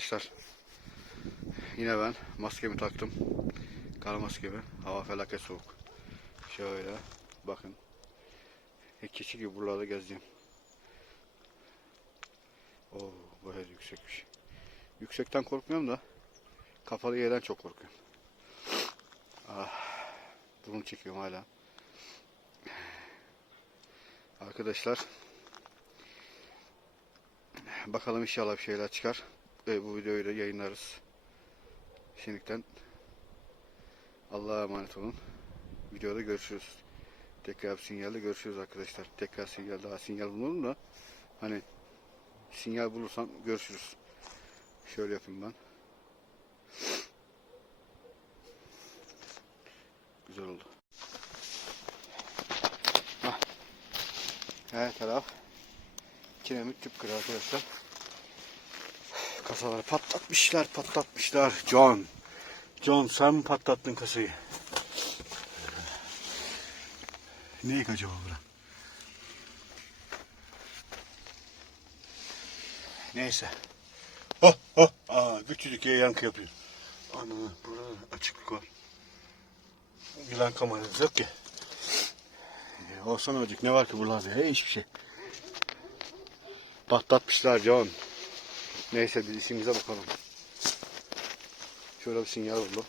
arkadaşlar. Yine ben maskemi taktım. Kara maskemi. Hava felaket soğuk. Şöyle bakın. E, keçi gibi buralarda gezeceğim. Oo, bayağı yüksekmiş. Yüksekten korkmuyorum da kapalı yerden çok korkuyorum. Ah, burun çekiyorum hala. Arkadaşlar bakalım inşallah bir şeyler çıkar. Ve bu videoyu da yayınlarız. Şimdiden Allah'a emanet olun. Videoda görüşürüz. Tekrar sinyalde görüşürüz arkadaşlar. Tekrar sinyal daha sinyal bulurum da hani sinyal bulursam görüşürüz. Şöyle yapayım ben. Güzel oldu. Hah. Her taraf kiremit tüp kırı arkadaşlar. Kasaları patlatmışlar, patlatmışlar. John. John sen mi patlattın kasayı? Ne acaba bura? Neyse. Oh oh. Aa, küçücük yer yankı yapıyor. Ana burada açıklık var. Yılan kamerası yok ki. Ee, olsana olacak ne var ki buralarda? Hey hiçbir şey. Patlatmışlar John. Neyse biz işimize bakalım. Şöyle bir sinyal oldu.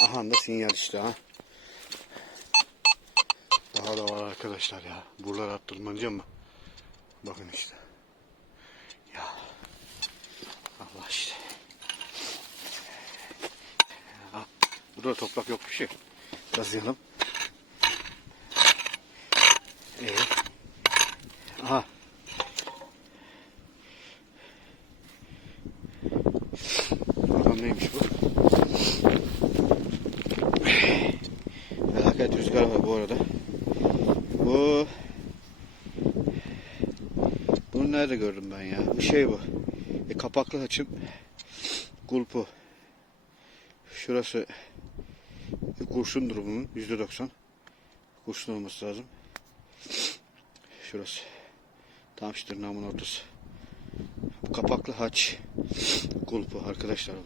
Aha da sinyal işte ha. Daha da var arkadaşlar ya. Buraları attırmanca mı? Bakın işte. Ya. Allah işte. Ya. Burada toprak yok bir şey. Kazıyalım. Ee. Aha. Bakalım neymiş bu? Var bu arada. Bu bunu nerede gördüm ben ya? Bir şey bu. E, kapaklı açım gulpu. Şurası kurşundur bunun. Yüzde doksan. Kurşun olması lazım. Şurası. Tam işte tırnağımın ortası. Bu kapaklı haç. Gulpu arkadaşlar.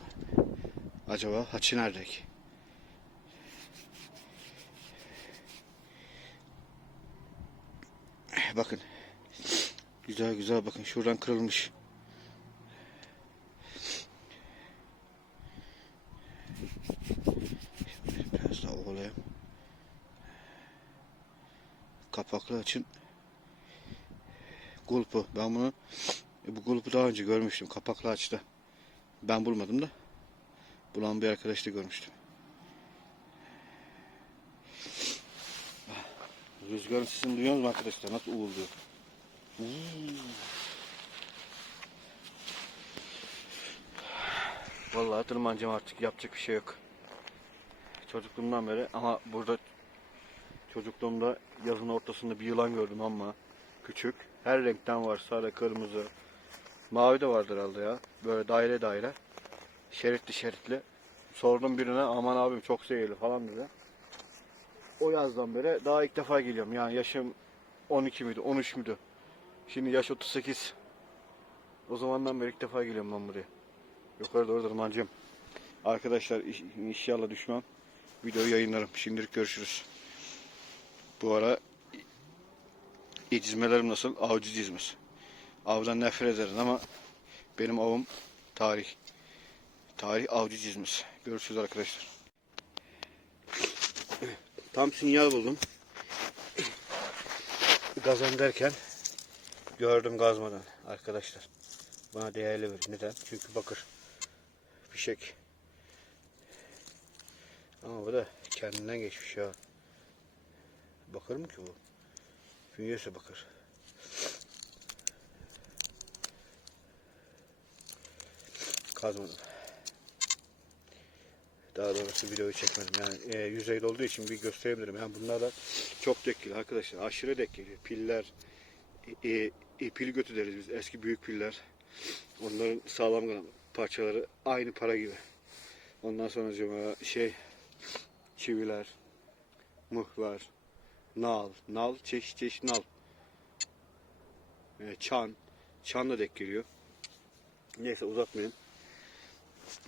Acaba haçı nerede ki? Bakın. Güzel güzel bakın şuradan kırılmış. Biraz daha ovalayayım. Kapaklı açın. Gulpu. Ben bunu bu gulpu daha önce görmüştüm. Kapaklı açta. Ben bulmadım da. Bulan bir arkadaş da görmüştüm. Rüzgarın sesini duyuyor musunuz arkadaşlar? Nasıl uğulduyor? Hmm. Vallahi tırmanacağım artık. Yapacak bir şey yok. Çocukluğumdan beri ama burada çocukluğumda yazın ortasında bir yılan gördüm ama küçük. Her renkten var. Sarı, kırmızı. Mavi de vardır herhalde ya. Böyle daire daire. Şeritli şeritli. Sordum birine aman abim çok zehirli falan dedi. O yazdan beri daha ilk defa geliyorum. Yani yaşım 12 müydü, 13 müydü? Şimdi yaş 38. O zamandan beri ilk defa geliyorum ben buraya. Yukarı doğru tırmanacağım. Arkadaşlar inşallah düşmem. Videoyu yayınlarım. Şimdilik görüşürüz. Bu ara çizmelerim nasıl? Avcı çizmesi. Avdan nefret ederim ama benim avım tarih. Tarih avcı çizmesi. Görüşürüz arkadaşlar. Tam sinyal buldum. Gazan derken gördüm gazmadan arkadaşlar. Bana değerli verin. Neden? Çünkü bakır. Fişek. Ama bu da kendinden geçmiş ya. Bakır mı ki bu? Fünyese bakır. Kazmadım. Daha doğrusu videoyu çekmedim. Yani e, yüzeyde olduğu için bir gösterebilirim. Yani bunlar da çok dekili arkadaşlar. Aşırı dekili. Piller, e, e, e, pil götü deriz biz. Eski büyük piller. Onların sağlam parçaları aynı para gibi. Ondan sonra şey çiviler, mıhlar, nal, nal çeşit çeşit nal. E, çan, Çan da denk geliyor. Neyse uzatmayın.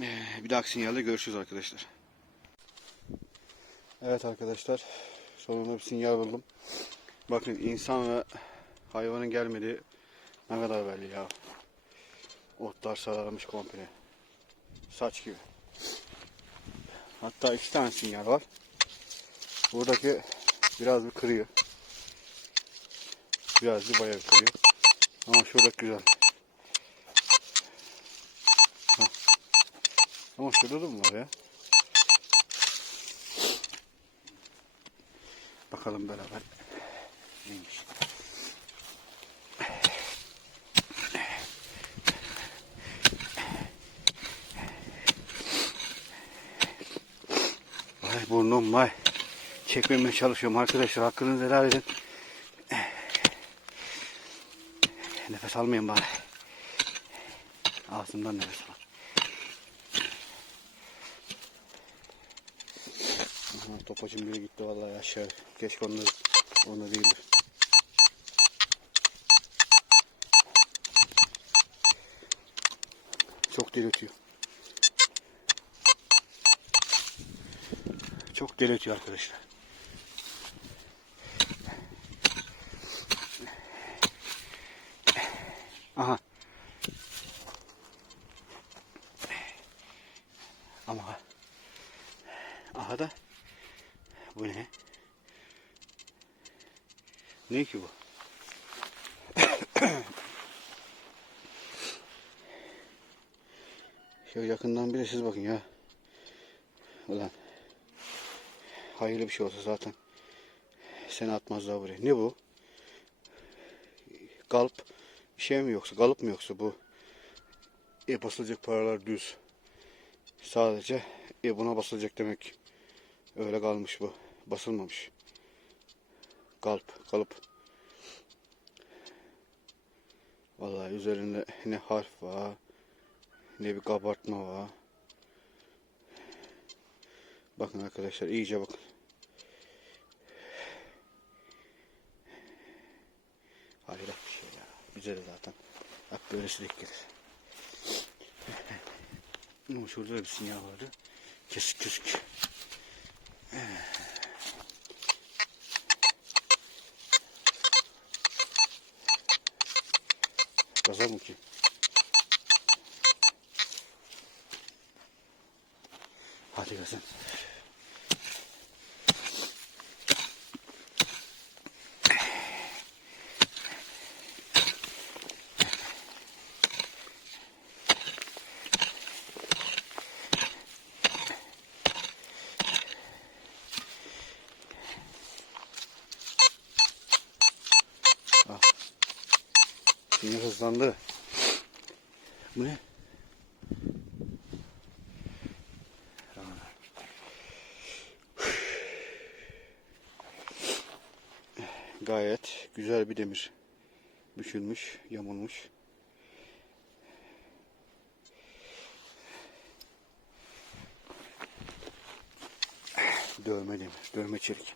Ee, bir dahaki sinyalde görüşürüz arkadaşlar. Evet arkadaşlar. Sonunda bir sinyal buldum. Bakın insan ve hayvanın gelmediği ne kadar belli ya. Otlar sararmış komple. Saç gibi. Hatta iki tane sinyal var. Buradaki biraz bir kırıyor. Biraz bir bayağı kırıyor. Ama şuradaki güzel. Ama şurada da mı var ya? Bakalım beraber. Neymiş? Vay burnum vay. Çekmemeye çalışıyorum arkadaşlar. Hakkınızı helal edin. Nefes almayayım bari. Ağzımdan nefes al. Aha, topacım biri gitti vallahi aşağı. Keşke onda, onda değildir. Çok delirtiyor. Çok delirtiyor arkadaşlar. Aha. Ama aha da bu ne? Ne ki bu? Şöyle yakından bir de siz bakın ya. Ulan. Hayırlı bir şey olsa zaten. Seni atmazlar buraya. Ne bu? Galp şey mi yoksa? Galıp mı yoksa bu? E basılacak paralar düz. Sadece e buna basılacak demek. Öyle kalmış bu. Basılmamış. Galp, kalıp. Vallahi üzerinde ne harf var, ne bir kabartma var. Bakın arkadaşlar iyice bakın. Hayret bir şey ya. Güzel zaten. Hep böyle sürekli gelir. Şurada da bir sinyal vardı. Kesik kesik. Gaza mı ki? Hadi kızım. Ah. Hızlandı. Bu ne? Gayet güzel bir demir. Bükülmüş, yamulmuş. Dövme demir, dövme çelik.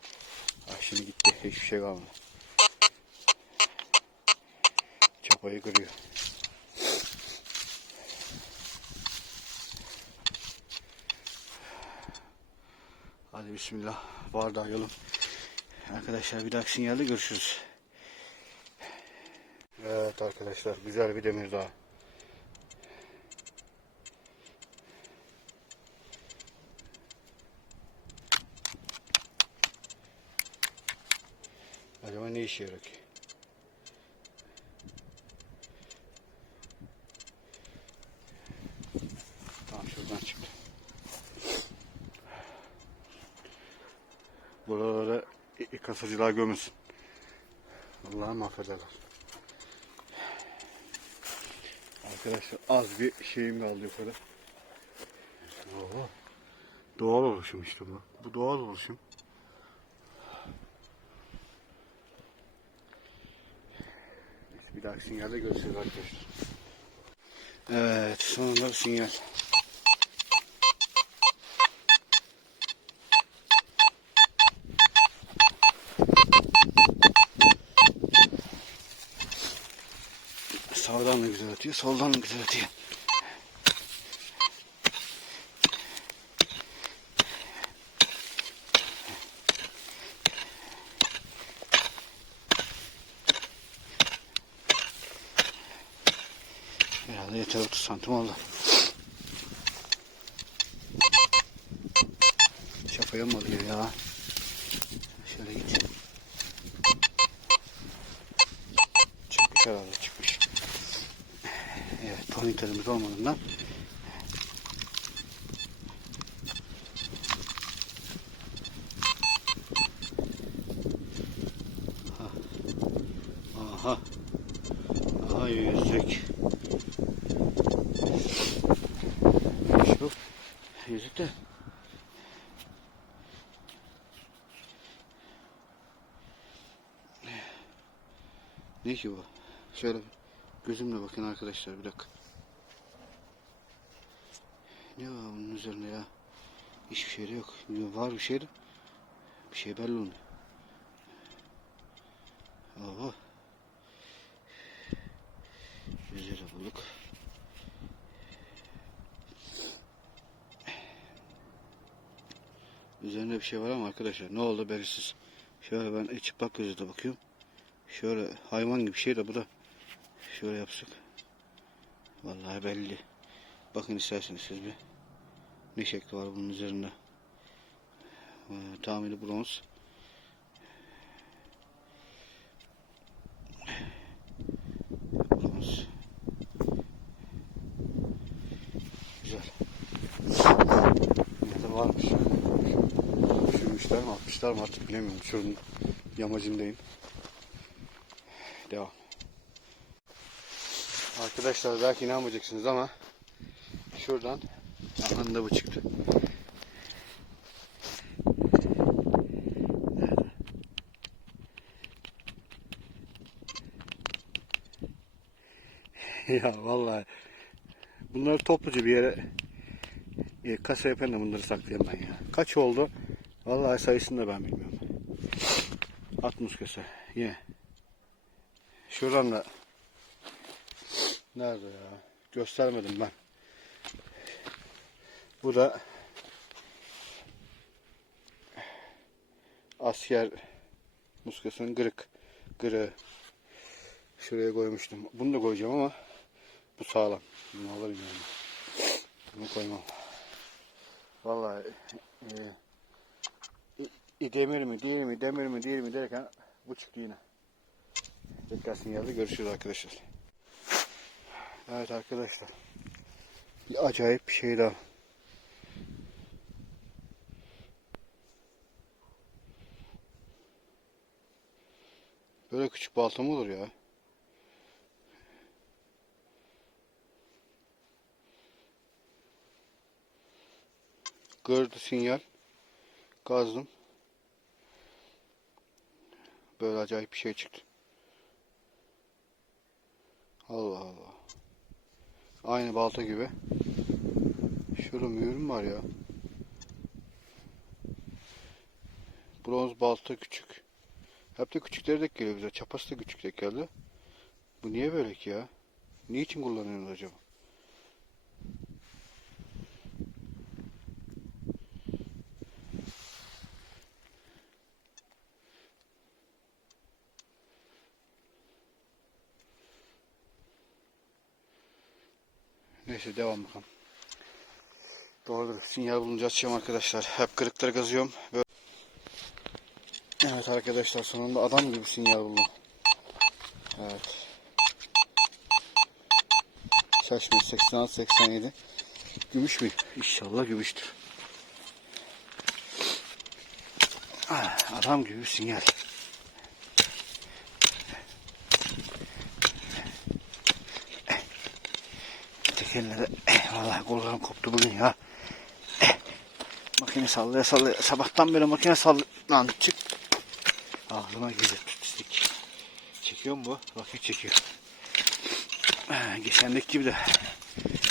Ah şimdi gitti, hiçbir şey kalmadı. Çapayı kırıyor. Hadi bismillah. Bardağı yalım. Arkadaşlar bir dahaki sinyalde görüşürüz. Evet arkadaşlar güzel bir demir daha. Acaba ne işe yarıyor ki? Tamam şuradan çıktı. Buralara kasacılar gömülsün. Allah'ım mahvederler. Arkadaşlar az bir şeyim kaldı yukarı. Oo. Doğal oluşum işte bu. Bu doğal oluşum. Bir dahaki sinyalde görüşürüz arkadaşlar. Evet sonunda bir sinyal. Ötüyor, soldan güzel ötüyor. Herhalde yeter 30 santim oldu. Şapaya mı alıyor ya? Şöyle git. Çıkmış herhalde çıkmış. Pointerimiz olmadığından Aha. Aha yüzük. Bu? Yüzük de. Ne ki bu? Şöyle gözümle bakın arkadaşlar bir dakika. Ne var bunun üzerinde ya? Hiçbir şey de yok. Var bir şey de. Bir şey belli olmuyor. Oho. Güzel bulduk. Üzerinde bir şey var ama arkadaşlar ne oldu belirsiz. Şöyle ben çıplak gözle bakıyorum. Şöyle hayvan gibi şey de bu da. Şöyle yapsak. Vallahi belli. Bakın isterseniz siz bir. Ne şekli var bunun üzerinde. Ee, tahmini bronz. Bronz. Güzel. Nerede varmış? Düşürmüşler mi atmışlar mı artık bilemiyorum. Şunun yamacındayım. Devam. Arkadaşlar belki inanmayacaksınız ama şuradan anında bu çıktı. Ya vallahi bunları topluca bir yere e, kasa yapan da bunları saklayayım ben ya. Kaç oldu? Vallahi sayısını da ben bilmiyorum. 60 kasa. Yine. Şuradan da nerede ya? Göstermedim ben. Bu da asker muskasının kırık kırığı. Şuraya koymuştum. Bunu da koyacağım ama bu sağlam. Bunu alırım yani. Bunu koymam. Vallahi e, demir mi değil mi demir mi değil mi derken bu çıktı yine. Tekrar sinyalde görüşürüz arkadaşlar. Evet arkadaşlar. Bir acayip bir şey daha. Böyle küçük balta mı olur ya? Gördü sinyal. Kazdım. Böyle acayip bir şey çıktı. Allah Allah. Aynı balta gibi. Şurada mühürüm var ya. Bronz balta küçük. Hep de küçükleri de geliyor bize. Çapası da küçük de geldi. Bu niye böyle ki ya? Niçin kullanıyorsunuz acaba? Neyse devam bakalım. Doğrudur. Sinyal bulunca açacağım arkadaşlar. Hep kırıkları kazıyorum. Böyle... Evet arkadaşlar sonunda adam gibi sinyal buldum. Evet. Şaşmış 86 87. Gümüş mü? İnşallah gümüştür. Ah, Adam gibi sinyal. Tekerlere eh, vallahi kollarım koptu bugün ya. Eh, makine sallaya sallaya sabahtan beri makine sallaya lan çık. Ağzıma girdi pislik. Çekiyor mu bu? Bakayım çekiyor. Geçendeki gibi de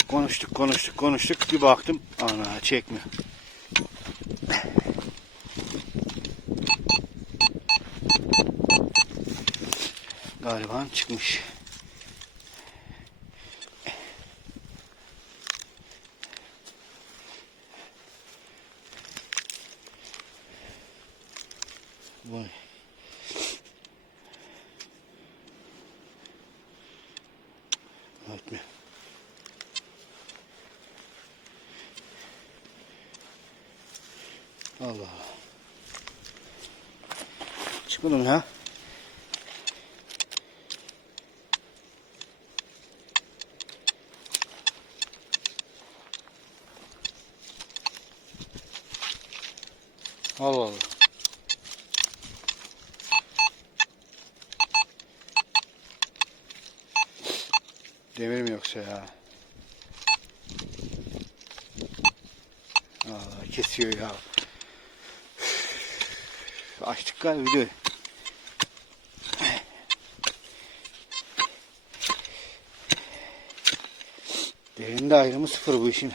konuştuk konuştuk konuştuk bir baktım ana çekmiyor. Galiba çıkmış. Bu. Etmiyor. Allah Allah. Çıkmadı mı ya? Allah Allah. Demir mi yoksa ya? Aa, kesiyor ya. Açtık galiba videoyu. Derinde ayrımı sıfır bu işin.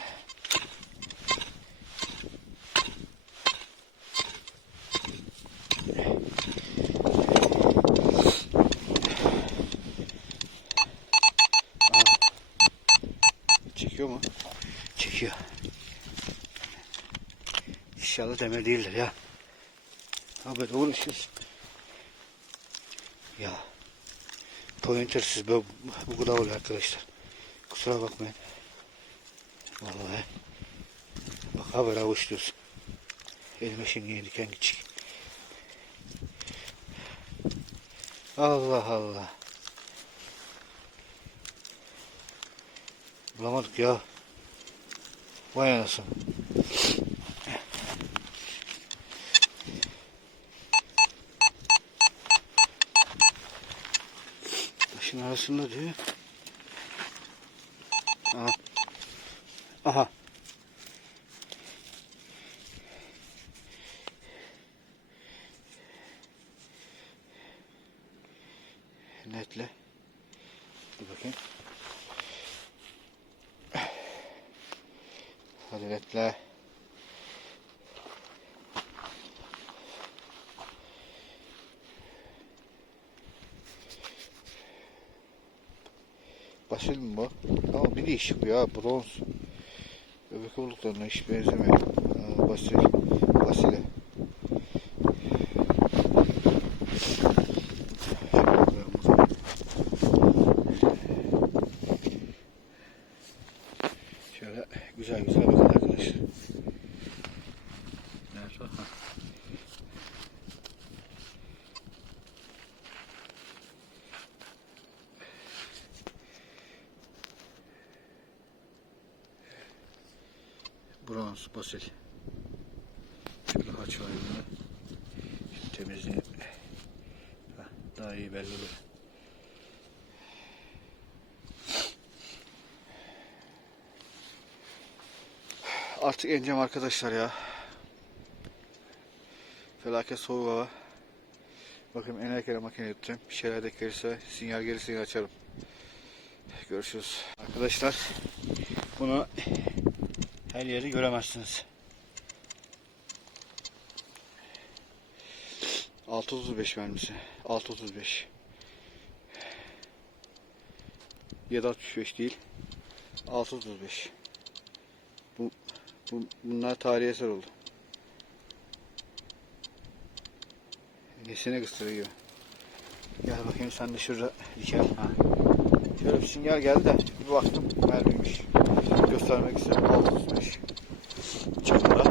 Çekiyor mu? Çekiyor. İnşallah demir değildir ya. Ha böyle uğraşıyoruz. Ya. Pointersiz bu, bu kadar oluyor arkadaşlar. Kusura bakmayın. Vallahi. Bak ha böyle avuçluyorsun. Elime şimdi yeni diken küçük. Allah Allah. Bulamadık ya. Vay anasını. Taşın arasında diyor. Aha. Aha. Netle. Dur bakayım. Hadi netle. Basil mi bu? Ama bir değişik ya bronz. Öbür bulutlarına hiç benzemiyor. Aa, basil. Basile. Şöyle güzel güzel bakın arkadaşlar. Evet, bak. Basil. Şöyle haç. Şimdi temizleyeyim. Daha iyi belli olur. Artık ineceğim arkadaşlar ya. Felaket soğuk hava. Bakın enerkene makine yapacağım. Bir şeyler de gelirse, sinyal gelirse açarım. Görüşürüz. Arkadaşlar bunu her yeri göremezsiniz. 635 mermisi. 635. 765 değil. 635. Bu, bu bunlar tarihi eser oldu. Nesine kıstırıyor. Gel bakayım sen de şurada diker. Şöyle bir sinyal geldi de bir baktım mermiymiş. Göstermek istedim. 635. Çapında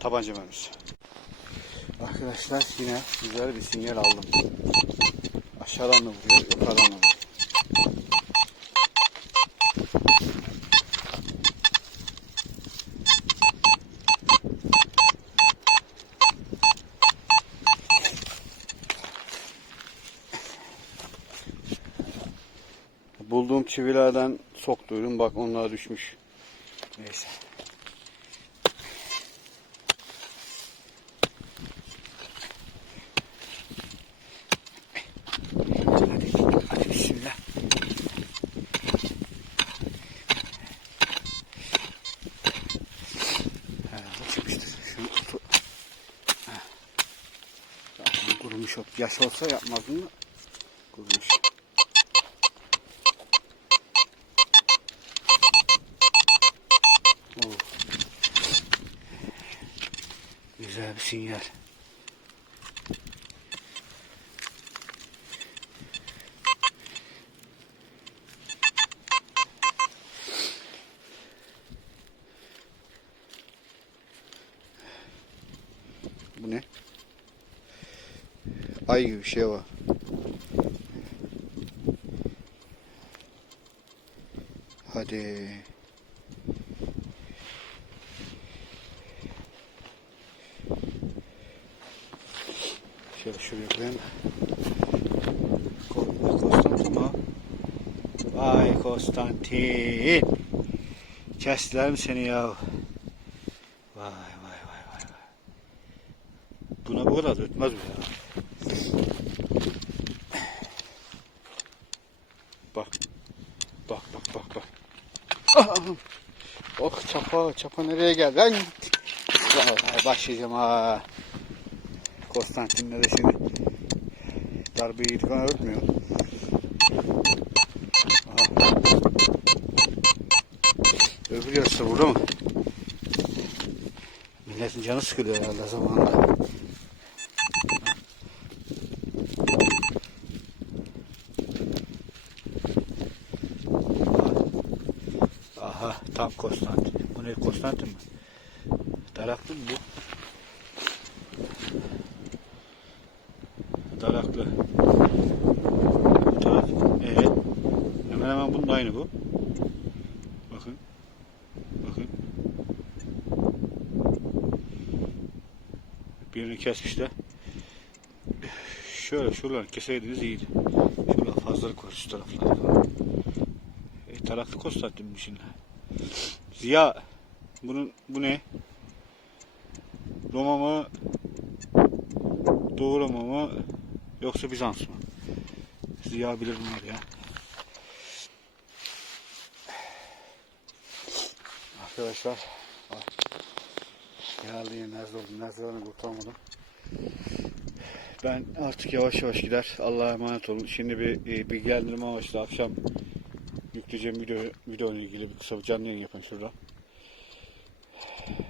tabanca mermisi. Arkadaşlar yine güzel bir sinyal aldım. Aşağıdan da vuruyor, yukarıdan da vuruyor. Bulduğum çivilerden soktuydum. Bak onlar düşmüş. Neyse. Kurumuş. Yaş olsa yapmazdım da kurumuş. güzel bir sinyal. Bu ne? Ay gibi bir şey var. Hadi. Vay Konstantin. Kestiler mi seni ya? Vay vay vay vay. vay. Buna bu kadar da ötmez mi ya? Bak. Bak bak bak bak. Ah! Oh çapa çapa nereye geldi? Lan! Başlayacağım ha. Konstantin'le de şimdi darbeyi yedik ama ötmüyor. Yarısı burada mı? Milletin canı sıkılıyor herhalde zamanında. Aha tam Konstantin. Bu ne Konstantin mi? Daraklı mı bu? Daraklı. Evet. Hemen hemen bunun da aynı bu. Bakın. Bakın. Birini kesmişler. Şöyle şuraları keseydiniz iyiydi. Şurada fazlalık var şu taraflarda. E, taraklı Konstantin bu şimdi. Ziya. Bunun bu ne? Roma mı? Doğu Roma mı? Yoksa Bizans mı? Ziya bilir bunları ya. Arkadaşlar bak. geldi yine nezle oldum. Nezlelerini kurtarmadım. Ben artık yavaş yavaş gider. Allah'a emanet olun. Şimdi bir e, bilgilendirme amaçlı akşam yükleyeceğim video video ile ilgili bir kısa bir canlı yayın yapın şurada.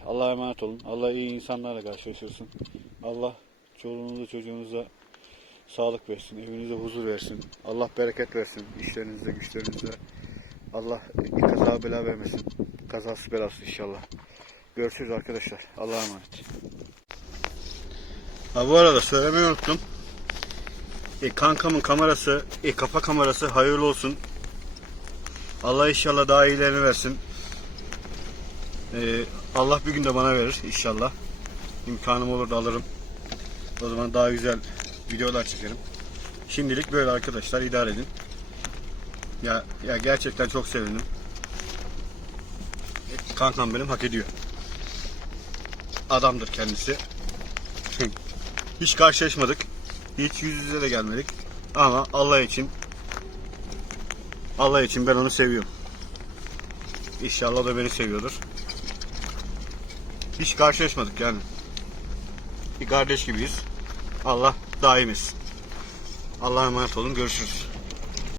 Allah'a emanet olun. Allah iyi insanlarla karşılaşırsın. Allah çoluğunuza çocuğunuza sağlık versin. Evinize huzur versin. Allah bereket versin. İşlerinizde güçlerinizde. Allah kaza bela vermesin. Kazası belası inşallah. Görüşürüz arkadaşlar. Allah'a emanet. Ha bu arada söylemeyi unuttum. E, kankamın kamerası, e, kafa kamerası hayırlı olsun. Allah inşallah daha iyilerini versin. E, Allah bir gün de bana verir inşallah. İmkanım olur da alırım. O zaman daha güzel videolar çekerim. Şimdilik böyle arkadaşlar idare edin. Ya, ya gerçekten çok sevindim. Kankam benim hak ediyor. Adamdır kendisi. Hiç karşılaşmadık. Hiç yüz yüze de gelmedik. Ama Allah için Allah için ben onu seviyorum. İnşallah da beni seviyordur. Hiç karşılaşmadık yani. Bir kardeş gibiyiz. Allah daim etsin. Allah'a emanet olun. Görüşürüz.